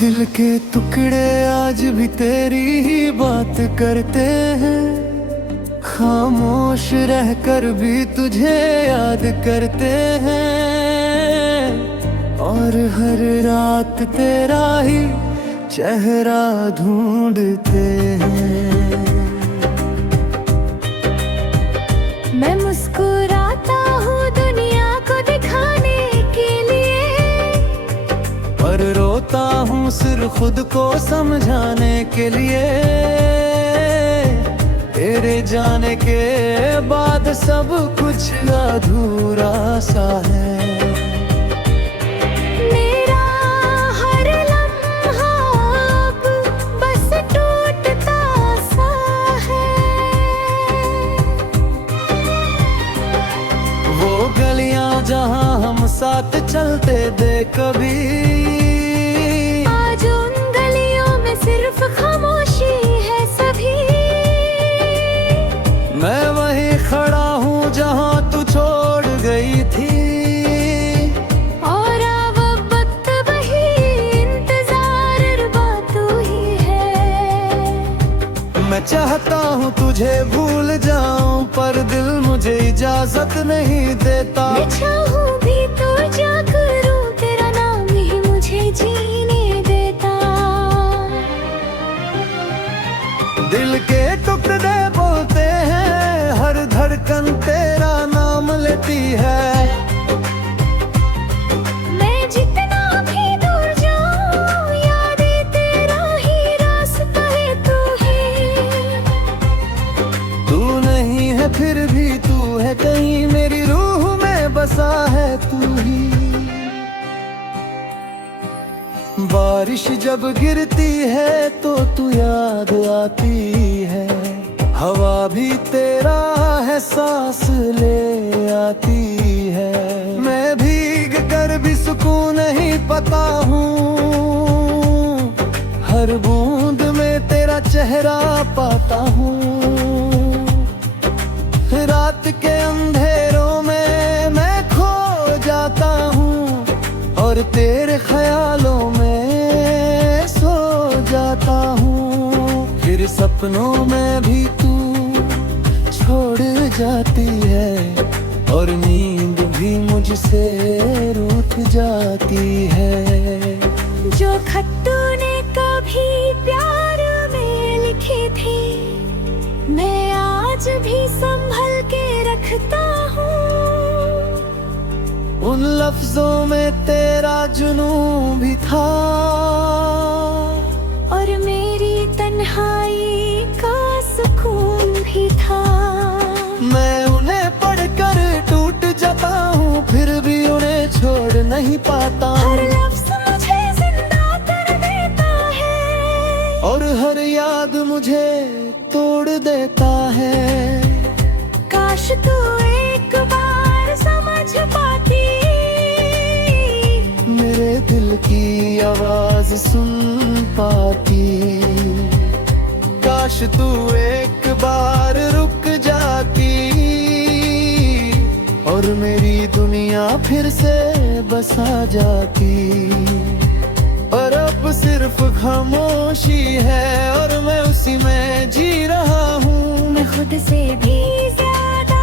दिल के टुकड़े आज भी तेरी ही बात करते हैं, खामोश रहकर भी तुझे याद करते हैं। और हर रात तेरा ही चेहरा ढूंढते हैं। मैं मुस्कुराता हूँ दुनिया को दिखाने के लिए, पर रोता हूँ सिर्फ खुद को समझाने के लिए। तेरे जाने के बाद सब कुछ अधूरा सा है। मेरा हर लम्हा अब बस टूटता सा है। वो गलियां जहां हम साथ चलते थे कभी, आज उन गलियों में सिर्फ खामोशी है सभी। मैं वहीं खड़ा हूँ जहां तू छोड़ गई थी, और अब वक्त वही इंतजार बात ही है। मैं चाहता हूँ तुझे भूल जाऊं, पर दिल मुझे इजाजत नहीं देता। मैं चाहूं भी तो जा करूं, तेरा नाम ही मुझे जीने देता। दिल के टुकड़े बोलते हैं, हर धड़कन तेरा नाम लेती है। मैं जितना भी दूर जाऊं, यादें तेरा ही रास्ता है। तू ही तू नहीं है फिर भी तू है, कहीं मेरी रूह में बसा है तू ही। बारिश जब गिरती है तो तू याद आती है, हवा भी तेरा है सांस ले आती है। मैं भीग कर भी सुकून नहीं पाता हूँ, हर बूंद में तेरा चेहरा पाता हूँ। रात के अंधेरों में मैं खो जाता हूँ, और तेरे ख्यालों में सो जाता हूँ। फिर सपनों में भी तू छोड़ जाती है, और नींद भी मुझसे रूठ जाती है। जो खत तूने कभी प्यार में लिखे थे, मैं आज भी संभल के रखता हूँ। उन लफ्जों में तेरा जुनून भी था, और मेरी तन्हाई का सुकून भी था। मैं उन्हें पढ़कर टूट जाता हूँ, फिर भी उन्हें छोड़ नहीं पाता। हर लफ्ज मुझे जिंदा कर देता है, और हर याद मुझे तोड़ देता है। काश तू एक बार समझ पाती, मेरे दिल की आवाज सुन पाती। काश तू एक बार रुक जाती, और मेरी दुनिया फिर से बसा जाती। पर अब सिर्फ खामोशी है, और मैं उसी में जी रहा हूँ। मैं खुद से भी ज्यादा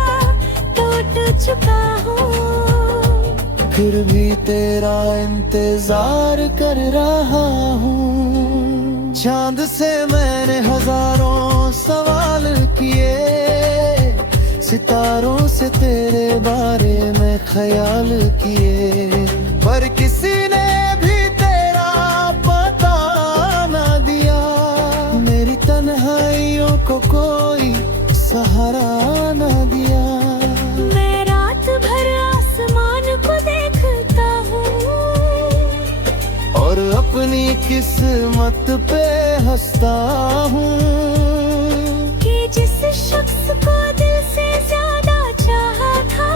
टूट चुका हूँ, फिर भी तेरा इंतजार कर रहा हूँ। चांद से मैंने हजारों सवाल किए, सितारों से तेरे बारे में ख्याल किए, पर किसी ने भी तेरा पता ना दिया। मेरी तन्हाइयों को कोई सहारा ना दिया। मैं रात भर आसमान को देखता हूँ, और अपनी किस्मत पे हंसता हूँ, कि जिस शख्स को दिल से ज्यादा चाहा था,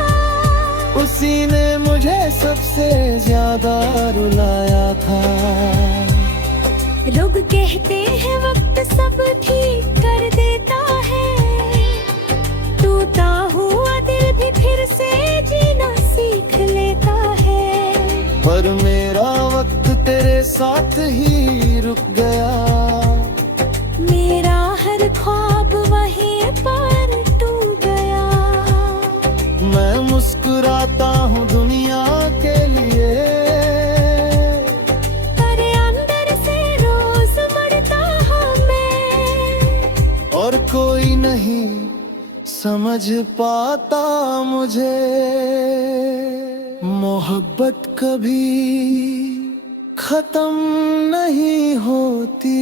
उसी ने मुझे सबसे ज्यादा रुलाया था। लोग कहते हैं वक्त सब ठीक कर देता है, टूटा हुआ दिल भी फिर से जीना सीख लेता है। पर मेरा वक्त तेरे साथ ही और कोई नहीं समझ पाता मुझे। मोहब्बत कभी खत्म नहीं होती,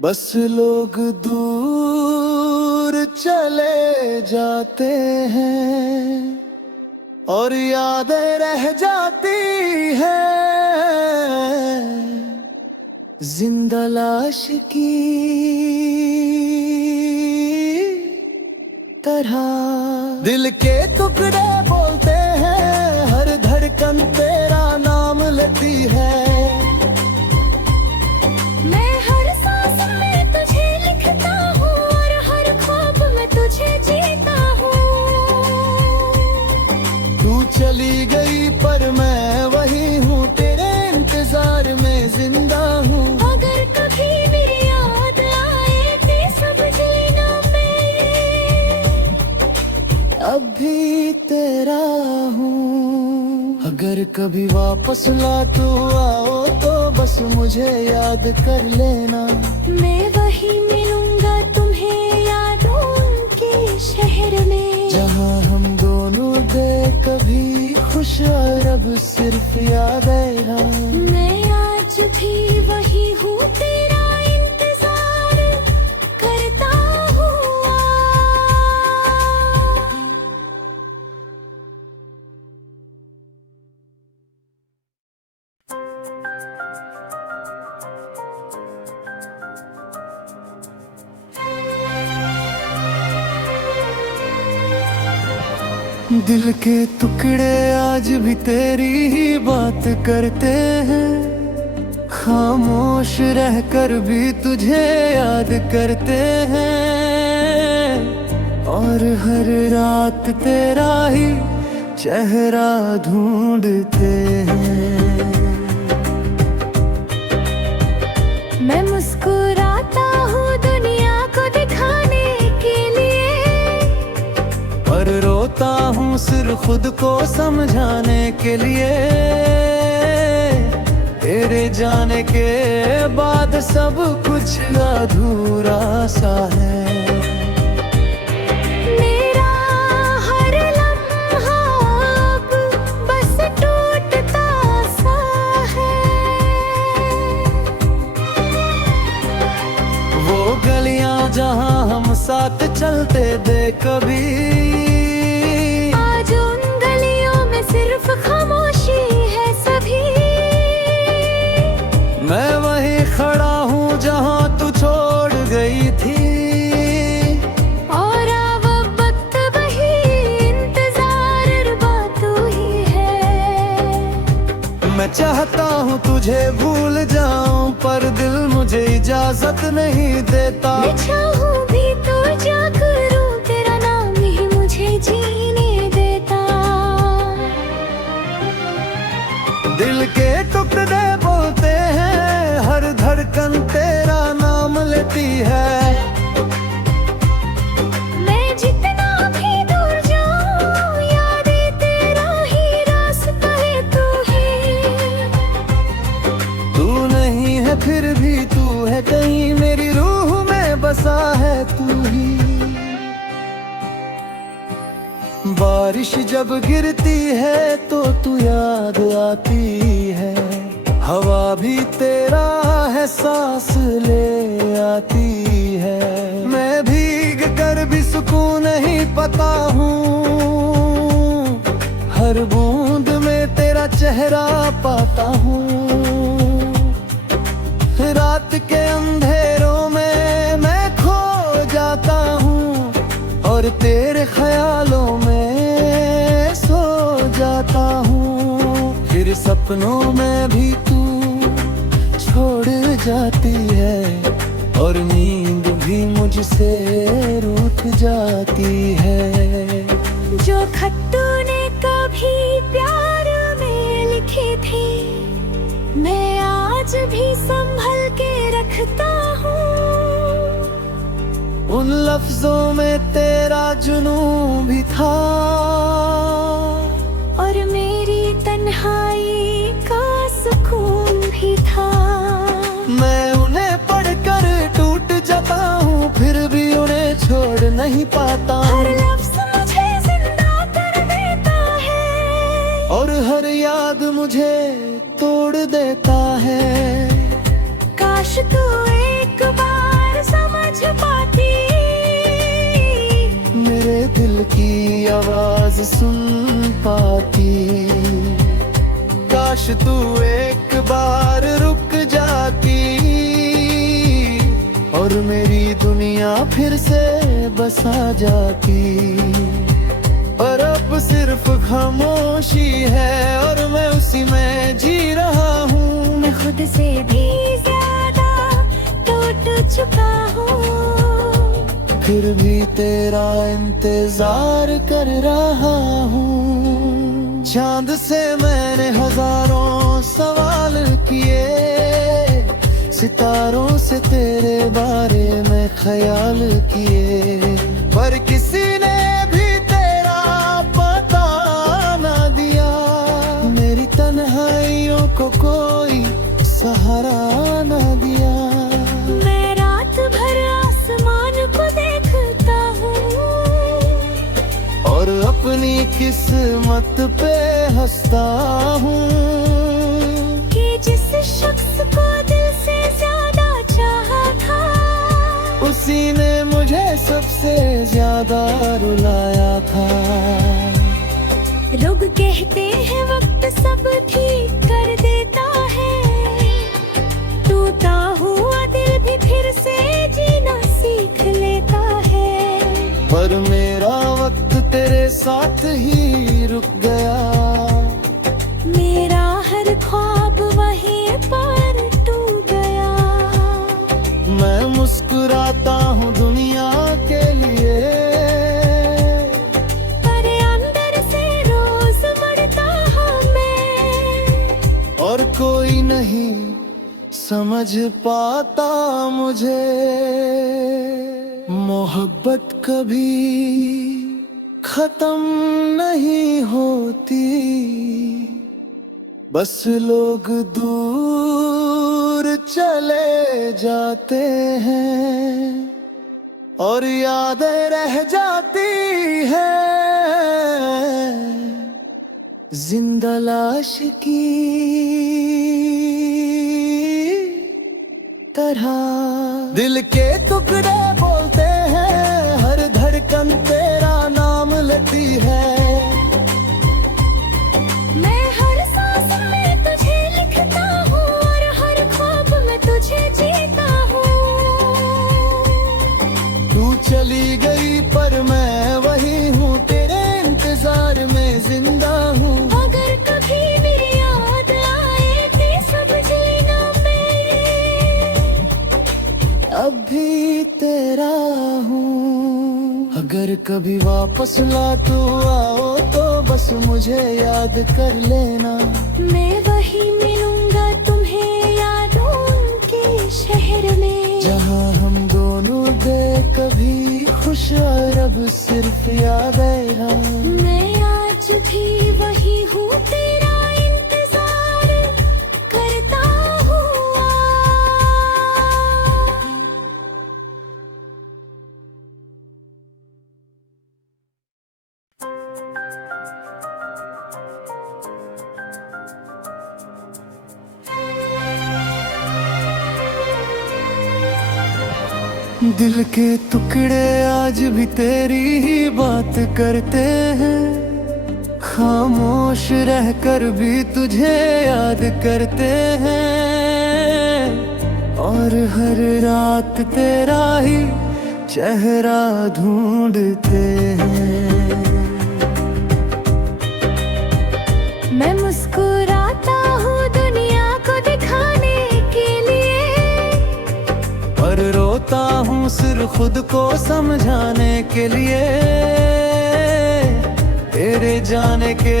बस लोग दूर चले जाते हैं और यादें रह जाती है जिंदा लाश की तरह। दिल के टुकड़े बोलते हैं, हर धड़कन तेरा नाम लेती है। मैं हर सांस में तुझे लिखता हूँ और हर ख्वाब में तुझे जीता हूँ। तू चली गई पर मैं वही हूँ, तेरे इंतजार में जिंदा हूँ। अगर कभी मेरी याद आए ते समझ लेना मैं अब भी तेरा हूँ। अगर कभी वापस लौटू आओ तो बस मुझे याद कर लेना। मैं वही मिलूंगा तुम्हें यादों के शहर में, जहाँ हम दोनों थे कभी खुश और अब सिर्फ याद आएगा। मैं आज भी वही हूँ, तेरा इंतजार करता हूँ। दिल के टुकड़े आज भी तेरी ही बात करते हैं, खामोश रहकर भी तुझे याद करते हैं और हर रात तेरा ही चेहरा ढूंढते हैं। मैं मुस्कुराता हूँ दुनिया को दिखाने के लिए, पर रोता हूँ सिर्फ खुद को समझाने के लिए। तेरे जाने के बाद सब कुछ अधूरा सा है। मेरा हर लम्हा अब बस टूटता सा है। वो गलियां जहाँ हम साथ चलते थे कभी, आज उन गलियों में सिर्फ खामोशी है सभी। मैं वहीं खड़ा हूँ जहाँ तू छोड़ गई थी, और अब वक्त वही इंतजार बात ही है। मैं चाहता हूँ तुझे भूल जाऊं पर दिल मुझे इजाजत नहीं देता। मैं चाहूँ भी तो जा करूँ, तेरा नाम ही मुझे जीने देता। दिल के टुकड़े बोलते हैं, हर धड़कन तेरा नाम लेती है। मैं जितना भी दूर जाऊँ यादें तेरा ही रास्ता है। तू ही तू नहीं है फिर भी तू है, कहीं मेरी रूह में बसा है तू ही। बारिश जब गिरती है तो तू याद आती है, हवा भी तेरा है सांस ले आती है। मैं भीग कर भी सुकून नहीं पाता हूँ, हर बूंद में तेरा चेहरा पाता हूँ। रात के अंधेरों में मैं खो जाता हूँ और तेरे ख्यालों में सो जाता हूँ। फिर सपनों में भी तू छोड़ जाती है और नींद भी मुझसे रूठ जाती है। जो खत तूने कभी प्यार में लिखे थे, मैं आज भी संभल के रखता हूँ। उन लफ्जों में तेरा जुनून भी था और मेरी तन्हाई का सुकून भी था। मैं उन्हें पढ़कर टूट जाता नहीं पाता, हर लफ्ज़ मुझे जिंदा कर देता है और हर याद मुझे तोड़ देता है। काश तू एक बार समझ पाती, मेरे दिल की आवाज सुन पाती। काश तू एक बार रुक जाती, और मेरी दुनिया फिर से बसा जाती। पर अब सिर्फ खामोशी है, और मैं उसी में जी रहा हूँ। मैं खुद से भी ज्यादा टूट चुका हूँ, फिर भी तेरा इंतजार कर रहा हूँ। चांद से मैंने हजारों सवाल किए, सितारों से तेरे बारे में ख्याल किए, पर किसी ने भी तेरा पता ना दिया। मेरी तन्हाइयों को कोई सहारा ना दिया। मैं रात भर आसमान को देखता हूँ, और अपनी किस्मत पे हंसता हूँ, कि जिस शख्स को दिल से ज्यादा चाहा था, उसी ने मुझे सबसे ज्यादा रुलाया था। लोग कहते हैं वक्त सब ठीक कर देता है, टूटा हुआ दिल भी फिर से जीना सीख लेता है। पर मेरा वक्त तेरे साथ ही रुक गया, मेरा हर ख्वाब वहीं पर टूट गया। मैं मुस्कुराता हूँ दुनिया के लिए, पर अंदर से रोज मरता हूँ मैं, और कोई नहीं समझ पाता मुझे। मोहब्बत कभी खत्म नहीं होती, बस लोग दूर चले जाते हैं, और यादें रह जाती हैं जिंदा लाश की तरह। दिल के टुकड़े बोलते हैं, हर धड़कन तेरा नाम लेती है। मैं हर सांस में तुझे लिखता हूँ, और हर ख्वाब में तुझे जीता हूँ। तू चली गई पर मैं वही हूँ, तेरे इंतजार में जिंदा हूँ। अगर कभी मेरी याद आए तो समझ लेना मैं अब भी तेरा हूँ। अगर कभी वापस लौटू आओ तो बस मुझे याद कर लेना। मैं वही मिलूंगा तुम्हें यादों के शहर में, जहाँ हम दोनों थे कभी खुश, और अब सिर्फ याद आया। मैं आज भी वही हूँ, तेरा इंतजार करता हूँ। दिल के टुकड़े आज भी तेरी ही बात करते हैं, खामोश रहकर भी तुझे याद करते हैं, और हर रात तेरा ही चेहरा ढूंढते हैं। मैं मुस्कुराता हूँ दुनिया को दिखाने के लिए, पर रोता हूँ सिर्फ खुद को समझाने के लिए। तेरे जाने के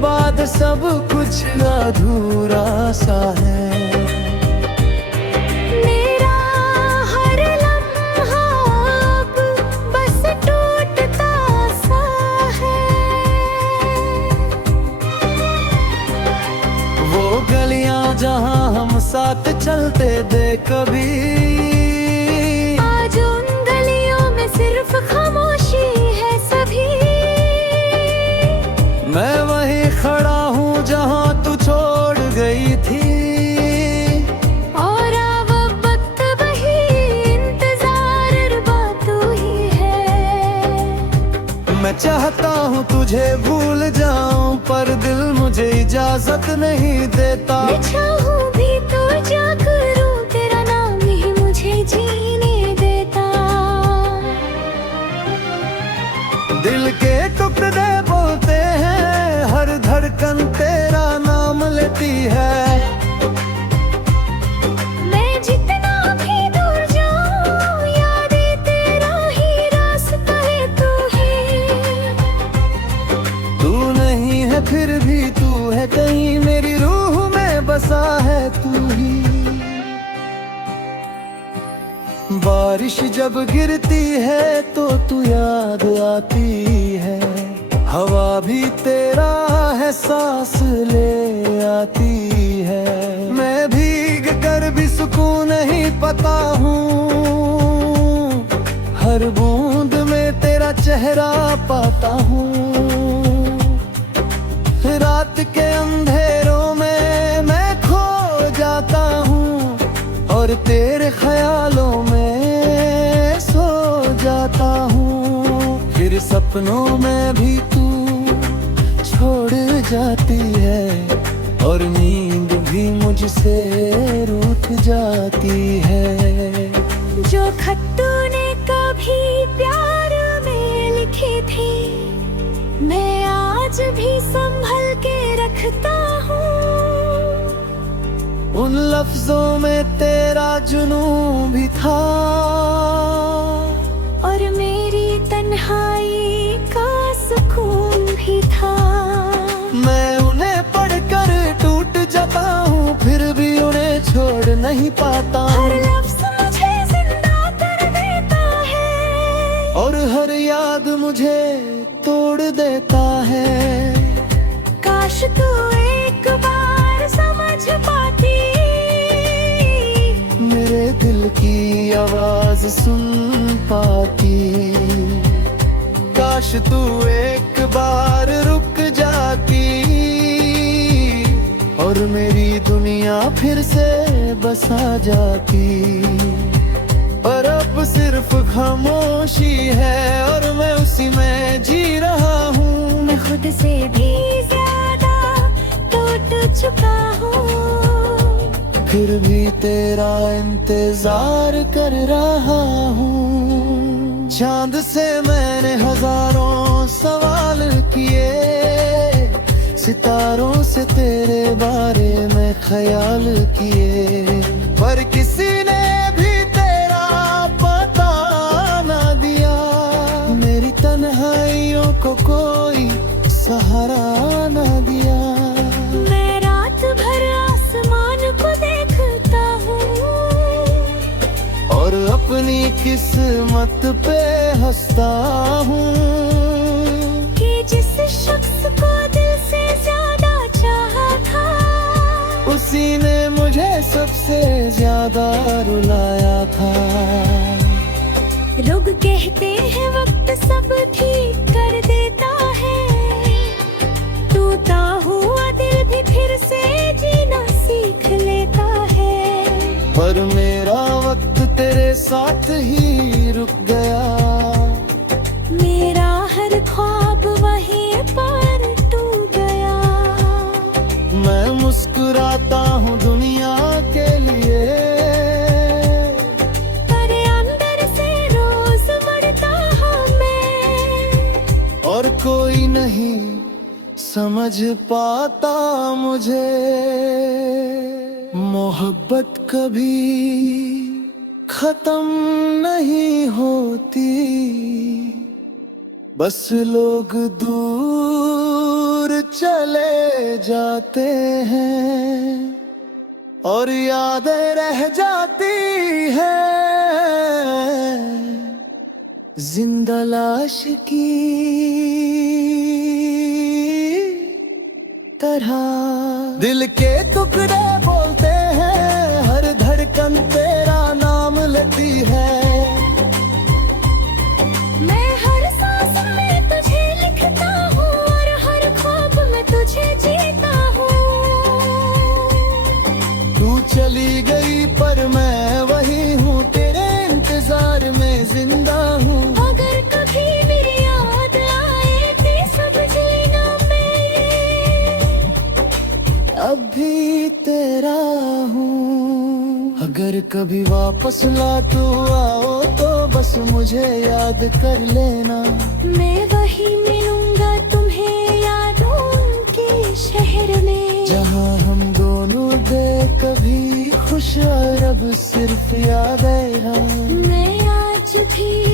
बाद सब कुछ अधूरा सा है। मेरा हर लम्हा अब बस टूटता सा है। वो गलियां जहां हम साथ चलते थे कभी, आज उन गलियों में सिर्फ खामोशी हूँ तुझे भूल जाऊं, पर दिल मुझे इजाजत नहीं देता। मैं चाहूं भी तो क्या करूं, तेरा नाम ही मुझे जीने देता। दिल के टुकड़े बोलते हैं, हर धड़कन तेरा नाम लेती है। मैं जितना भी दूर जाऊं, याद तेरा ही रास्ता है, तू ही। तू नहीं है फिर भी तू है, कहीं मेरी रूह में बसा है तू ही। बारिश जब गिरती है तो तू याद आती है, हवा भी तेरा एहसास ले आती है। मैं भीग कर भी सुकून नहीं पाता हूँ, हर बूंद में तेरा चेहरा पाता हूँ। रात के अंधेरों में मैं खो जाता हूँ, और तेरे ख्यालों में सो जाता हूँ। फिर सपनों में भी तू छोड़ जाती है, और नींद भी मुझसे रूठ जाती है। जो खत तूने कभी प्यार में लिखे थे, मैं आज भी संभल के रखता हूँ। उन लफ्जों में तेरा जुनून भी था, और मेरी तन्हाई का सुकून भी था। मैं उन्हें पढ़कर टूट जाता हूँ, फिर भी उन्हें छोड़ नहीं पाता। हर लफ्ज़ मुझे जिंदा कर देता है, और हर याद मुझे तोड़ देता है। काश तू एक बार समझ पाती, मेरे दिल की आवाज सुन पाती। काश तू एक बार रुक जाती, और मेरी दुनिया फिर से बसा जाती। पर अब सिर्फ खामोशी है, और मैं उसी में जी रहा हूँ। मैं खुद से भी ज्यादा टूट चुका हूँ, फिर भी तेरा इंतजार कर रहा हूँ। चांद से मैंने हजारों सवाल किए, सितारों से तेरे बारे में ख्याल किए, पर किसी ने भी तेरा पता ना दिया। मेरी तन्हाइयों को कोई सहारा ना दिया। मैं रात भर आसमान को देखता हूँ, और अपनी किस्मत पे हंसता हूँ, कि जिस शख्स को दिल से ज्यादा चाहा था, उसी ने मुझे सबसे ज्यादा रुलाया था। लोग कहते हैं वक्त सब ठीक कर देता है, टूटा हुआ दिल भी फिर से जीना सीख लेता है। पर मेरा वक्त तेरे साथ ही रुक गया, मेरा हर ख्वाब वहीं पर टूट गया। मैं मुस्कुराता हूँ दुनिया के लिए, पर अंदर से रोज मरता हूँ मैं, और कोई नहीं समझ पाता मुझे। मोहब्बत कभी खत्म नहीं होती, बस लोग दूर चले जाते हैं, और यादें रह जाती हैं जिंदा लाश की तरह। दिल के टुकड़े बोलते हैं, हर धड़कन तेरा नाम लेती है। मैं हर सांस में तुझे लिखता हूँ, और हर ख्वाब में तुझे जीता हूँ। तू चली गई पर मैं वही हूँ, तेरे इंतजार में जिंदा हूँ। अगर कभी मेरी याद आए, ते सब कभी वापस लौट आओ तो बस मुझे याद कर लेना। मैं वही मिलूंगा तुम्हें यादों के शहर में, जहाँ हम दोनों थे कभी खुश और अब सिर्फ याद है। मैं आज भी